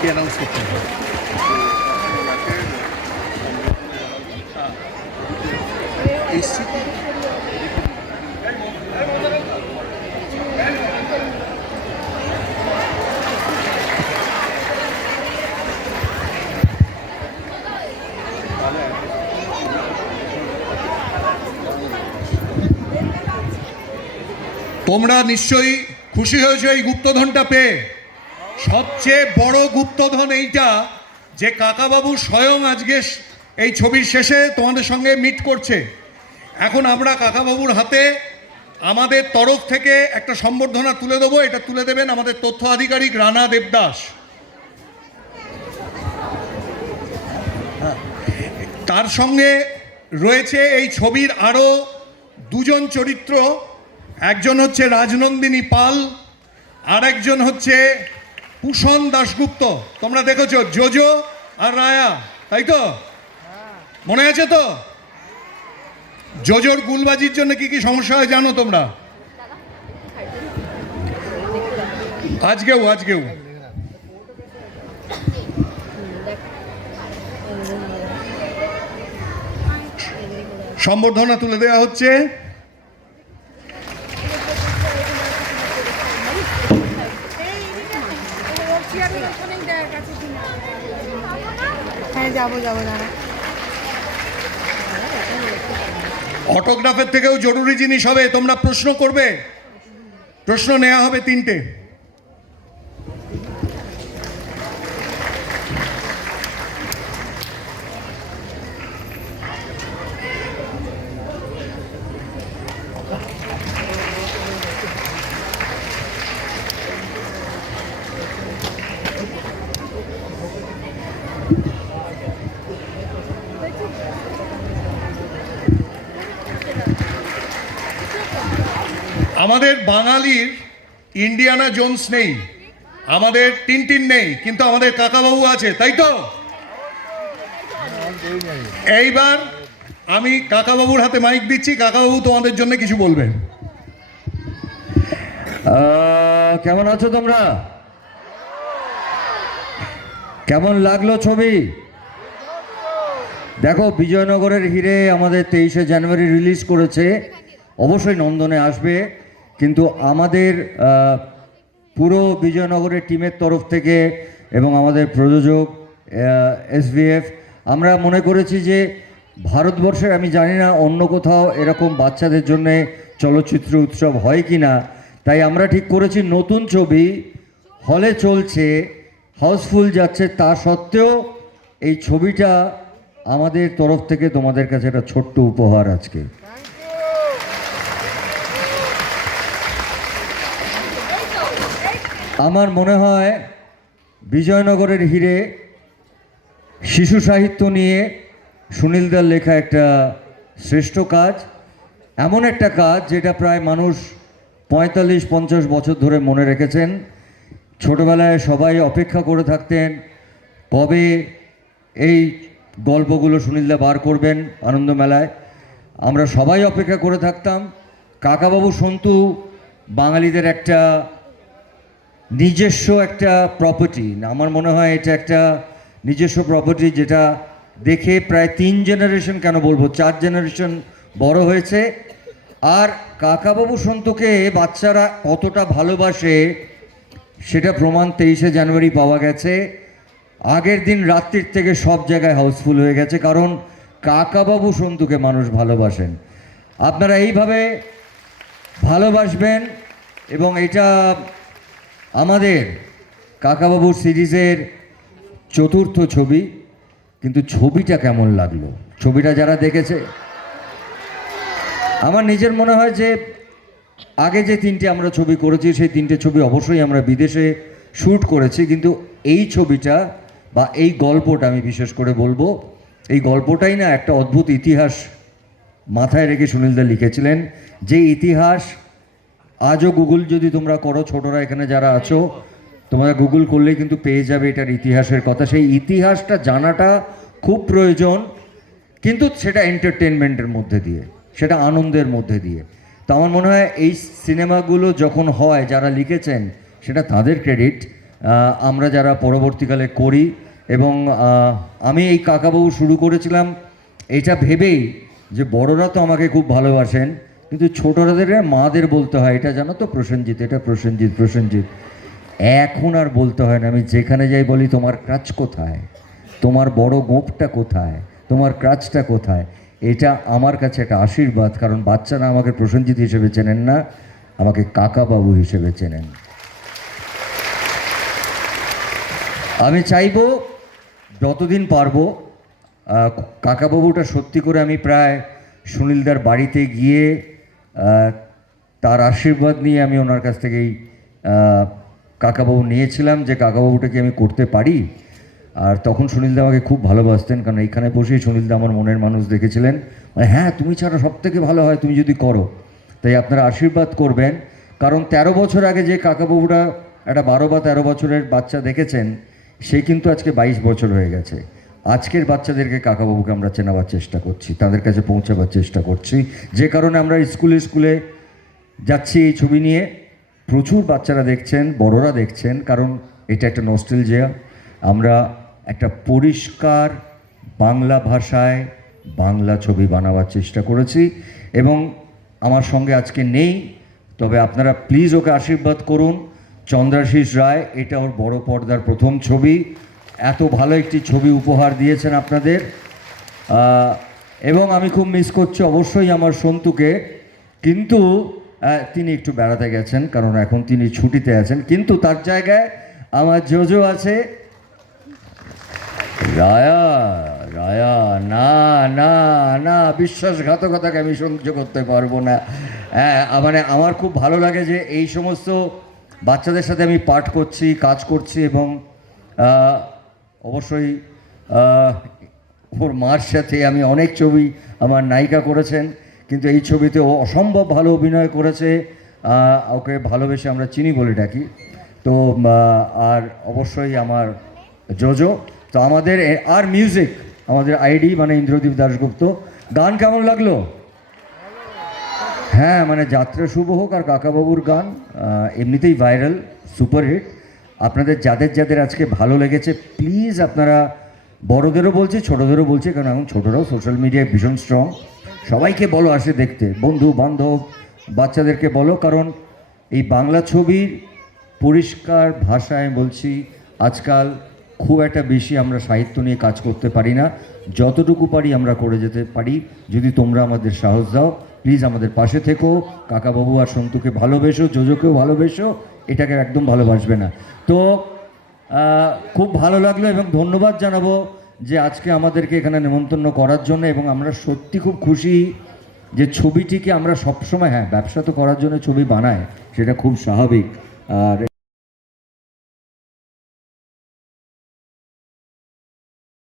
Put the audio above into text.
কি অ্যানাউন্স করতে হবে? এসছি তো। তোমরা নিশ্চয়ই খুশি হয়েছো এই গুপ্তধনটা পেয়ে। সবচেয়ে বড় গুপ্তধন এইটা যে কাকাবাবু স্বয়ং আজকে এই ছবির শেষে তোমাদের সঙ্গে মিট করছে। এখন আমরা কাকাবাবুর হাতে আমাদের তরফ থেকে একটা সম্বর্ধনা তুলে দেবো। এটা তুলে দেবেন আমাদের তথ্য আধিকারিক রানা দেবদাস। তার সঙ্গে রয়েছে এই ছবির আরও দুজন চরিত্র। একজন হচ্ছে রাজনন্দিনী পাল, আর একজন হচ্ছে পুষণ দাশগুপ্ত। তোমরা দেখেছো জোজো আর রায়া, তাই তো? মনে আছে তো? জোজোর গুলবাজির জন্য কি কি সমস্যা হয় জানো তোমরা? আজকেও সম্বর্ধনা তুলে দেওয়া হচ্ছে। অটোগ্রাফের থেকেও জরুরি জিনিস হবে, তোমরা প্রশ্ন করবে। প্রশ্ন নেওয়া হবে 3টে। আমাদের বাঙালির ইন্ডিয়ানা জোন্স নেই, আমাদের টিনটিন নেই, কিন্তু আমাদের কাকাবাবু আছে, তাই তো? এইবার আমি কাকাবাবুর হাতে মাইক দিচ্ছি। কাকাবাবু তোমাদের জন্য কিছু বলবেন। কেমন আছো তোমরা? কেমন লাগলো ছবি? দেখো, বিজয়নগরের হিরে আমাদের 23শে জানুয়ারি রিলিজ করেছে। অবশ্যই নন্দনে আসবে, কিন্তু আমাদের পুরো বিজয়নগরের টিমের তরফ থেকে এবং আমাদের প্রযোজক SVF আমরা মনে করেছি যে ভারতবর্ষের, আমি জানি না অন্য কোথাও এরকম বাচ্চাদের জন্যে চলচ্চিত্র উৎসব হয় কি না, তাই আমরা ঠিক করেছি নতুন ছবি হলে চলছে, হাউসফুল যাচ্ছে, তা সত্ত্বেও এই ছবিটা আমাদের তরফ থেকে তোমাদের কাছে একটা ছোট্ট উপহার আজকে। আমার মনে হয় বিজয়নগরের হিরে শিশু সাহিত্য নিয়ে সুনীলদার লেখা একটা শ্রেষ্ঠ কাজ, এমন একটা কাজ যেটা প্রায় মানুষ 45-50 বছর ধরে মনে রেখেছেন। ছোটবেলায় সবাই অপেক্ষা করে থাকতেন কবে এই গল্পগুলো সুনীলদা বার করবেন আনন্দমেলায়। আমরা সবাই অপেক্ষা করে থাকতাম। কাকাবাবু সন্তু বাঙালিদের একটা নিজস্ব একটা প্রপার্টি, আমার মনে হয় এটা একটা নিজস্ব প্রপার্টি, যেটা দেখে প্রায় 3 জেনারেশন, কেন বলবো 4 জেনারেশন বড় হয়েছে। আর কাকাবাবু সন্তুকে বাচ্চারা কতটা ভালোবাসে সেটা প্রমাণ 23শে জানুয়ারি পাওয়া গেছে। আগের দিন রাত্রির থেকে সব জায়গায় হাউসফুল হয়ে গেছে, কারণ কাকাবাবু সন্তুকে মানুষ ভালোবাসেন। আপনারা এইভাবে ভালোবাসবেন, এবং এটা আমাদের কাকাবাবুর সিরিজের 4র্থ ছবি। কিন্তু ছবিটা কেমন লাগলো, ছবিটা যারা দেখেছে, আমার নিজের মনে হয় যে আগে যে 3টে আমরা ছবি করেছি সেই 3টে ছবি অবশ্যই আমরা বিদেশে শ্যুট করেছি, কিন্তু এই ছবিটা বা এই গল্পটা আমি বিশেষ করে বলবো, এই গল্পটাই না একটা অদ্ভুত ইতিহাস মাথায় রেখে সুনীলদা লিখেছিলেন। যে ইতিহাস আজও গুগল যদি তোমরা করো, ছোটরা এখানে যারা আছো, তোমরা গুগল করলেই কিন্তু পেয়ে যাবে এটার ইতিহাসের কথা। সেই ইতিহাসটা জানাটা খুব প্রয়োজন, কিন্তু সেটা এন্টারটেনমেন্টের মধ্যে দিয়ে, সেটা আনন্দের মধ্যে দিয়ে। তো আমার মনে হয় এই সিনেমাগুলো যখন হয়, যারা লিখেছেন সেটা তাদের ক্রেডিট, আমরা যারা পরবর্তীকালে করি। এবং আমি এই কাকাবাবু শুরু করেছিলাম এটা ভেবেই যে বড়রা তো আমাকে খুব ভালোবাসেন, কিন্তু ছোটরাদের মাদের বলতে হয় এটা জানো তো প্রসেনজিৎ, এটা প্রসেনজিৎ প্রসেনজিৎ। এখন আর বলতে হয় না, আমি যেখানে যাই বলি তোমার ক্রাচ কোথায়, তোমার বড় গোঁপটা কোথায়, তোমার ক্রাচটা কোথায়। এটা আমার কাছে একটা আশীর্বাদ, কারণ বাচ্চারা আমাকে প্রসেনজিৎ হিসেবে চেনেন না, আমাকে কাকাবাবু হিসেবে চেনেন। আমি চাইবো যতদিন পারবো কাকাবাবুটা সত্যি করে আমি প্রায় সুনীলদার বাড়িতে গিয়ে তার আশীর্বাদ নিয়ে আমি ওনার কাছ থেকেই কাকাবাবু নিয়েছিলাম যে কাকাবাবুটাকে আমি করতে পারি। আর তখন সুনীলদা আমাকে খুব ভালোবাসতেন, কারণ এইখানে বসেই সুনীলদা আমার মনের মানুষ দেখেছিলেন, মানে হ্যাঁ তুমি ছাড়া সব থেকে ভালো হয় তুমি যদি করো। তাই আপনারা আশীর্বাদ করবেন, কারণ 13 বছর আগে যে কাকাবাবুটা একটা 12 বা 13 বছরের বাচ্চা দেখেছেন, সে কিন্তু আজকে 22 বছর হয়ে গেছে। আজকের বাচ্চাদেরকে কাকাবাবুকে আমরা চেনাবার চেষ্টা করছি, তাদের কাছে পৌঁছাবার চেষ্টা করছি, যে কারণে আমরা স্কুলে স্কুলে যাচ্ছি এই ছবি নিয়ে। প্রচুর বাচ্চারা দেখছেন, বড়রা দেখছেন, কারণ এটা একটা নস্টালজিয়া। আমরা একটা পরিষ্কার বাংলা ভাষায় বাংলা ছবি বানাবার চেষ্টা করেছি। এবং আমার সঙ্গে আজকে নেই, তবে আপনারা প্লিজ ওকে আশীর্বাদ করুন। চন্দ্রাশিস রায়, এটা ওর বড় পর্দার প্রথম ছবি, এত ভালো একটি ছবি উপহার দিয়েছেন আপনাদের। এবং আমি খুব মিস করছি অবশ্যই আমার সন্তুকে, কিন্তু তিনি একটু বেড়াতে গেছেন, কারণ এখন তিনি ছুটিতে আছেন। কিন্তু তার জায়গায় আমার জোজো আছে, রায়া। রায়া না না না, বিশ্বাসঘাতকতাকে আমি সহ্য করতে পারবো না। মানে আমার খুব ভালো লাগে যে এই সমস্ত বাচ্চাদের সাথে আমি পাঠ করছি, কাজ করছি। এবং অবশ্যই ওর মার সাথে আমি অনেক ছবি আমার নায়িকা করেছেন, কিন্তু এই ছবিতে ও অসম্ভব ভালো অভিনয় করেছে। ওকে ভালোবেসে আমরা চিনি বলে ডাকি। তো আর অবশ্যই আমার জোজো। তো আমাদের আর মিউজিক আমাদের আইডি মানে ইন্দ্রদীপ দাশগুপ্ত। গান কেমন লাগলো? হ্যাঁ, মানে যাত্রা শুভ হোক আর কাকাবাবুর গান এমনিতেই ভাইরাল, সুপারহিট। আপনাদের যাদের যাদের আজকে ভালো লেগেছে প্লিজ আপনারা, বড়দেরও বলছি ছোটোদেরও বলছি, কারণ এখন ছোটোরাও সোশ্যাল মিডিয়ায় ভীষণ স্ট্রং, সবাইকে বলো আসে দেখতে, বন্ধু বান্ধব বাচ্চাদেরকে বলো। কারণ এই বাংলা ছবির পরিষ্কার ভাষায় বলছি, আজকাল খুব একটা বেশি আমরা সাহিত্য নিয়ে কাজ করতে পারি না, যতটুকু পারি আমরা করে যেতে পারি। যদি তোমরা আমাদের সাহস দাও, প্লিজ আমাদের পাশে থেকো। কাকাবাবু আর সন্তুকে ভালোবেসো, জোজোকেও ভালোবেসো, এটাকে একদম ভালোবাসবে না। তো খুব ভালো লাগলো এবং ধন্যবাদ জানাবো যে আজকে আমাদেরকে এখানে নেমন্তন্ন করার জন্য। এবং আমরা সত্যি খুব খুশি যে ছবিটিকে আমরা সবসময়, হ্যাঁ ব্যবসা তো করার জন্য ছবি বানায়, সেটা খুব স্বাভাবিক। আর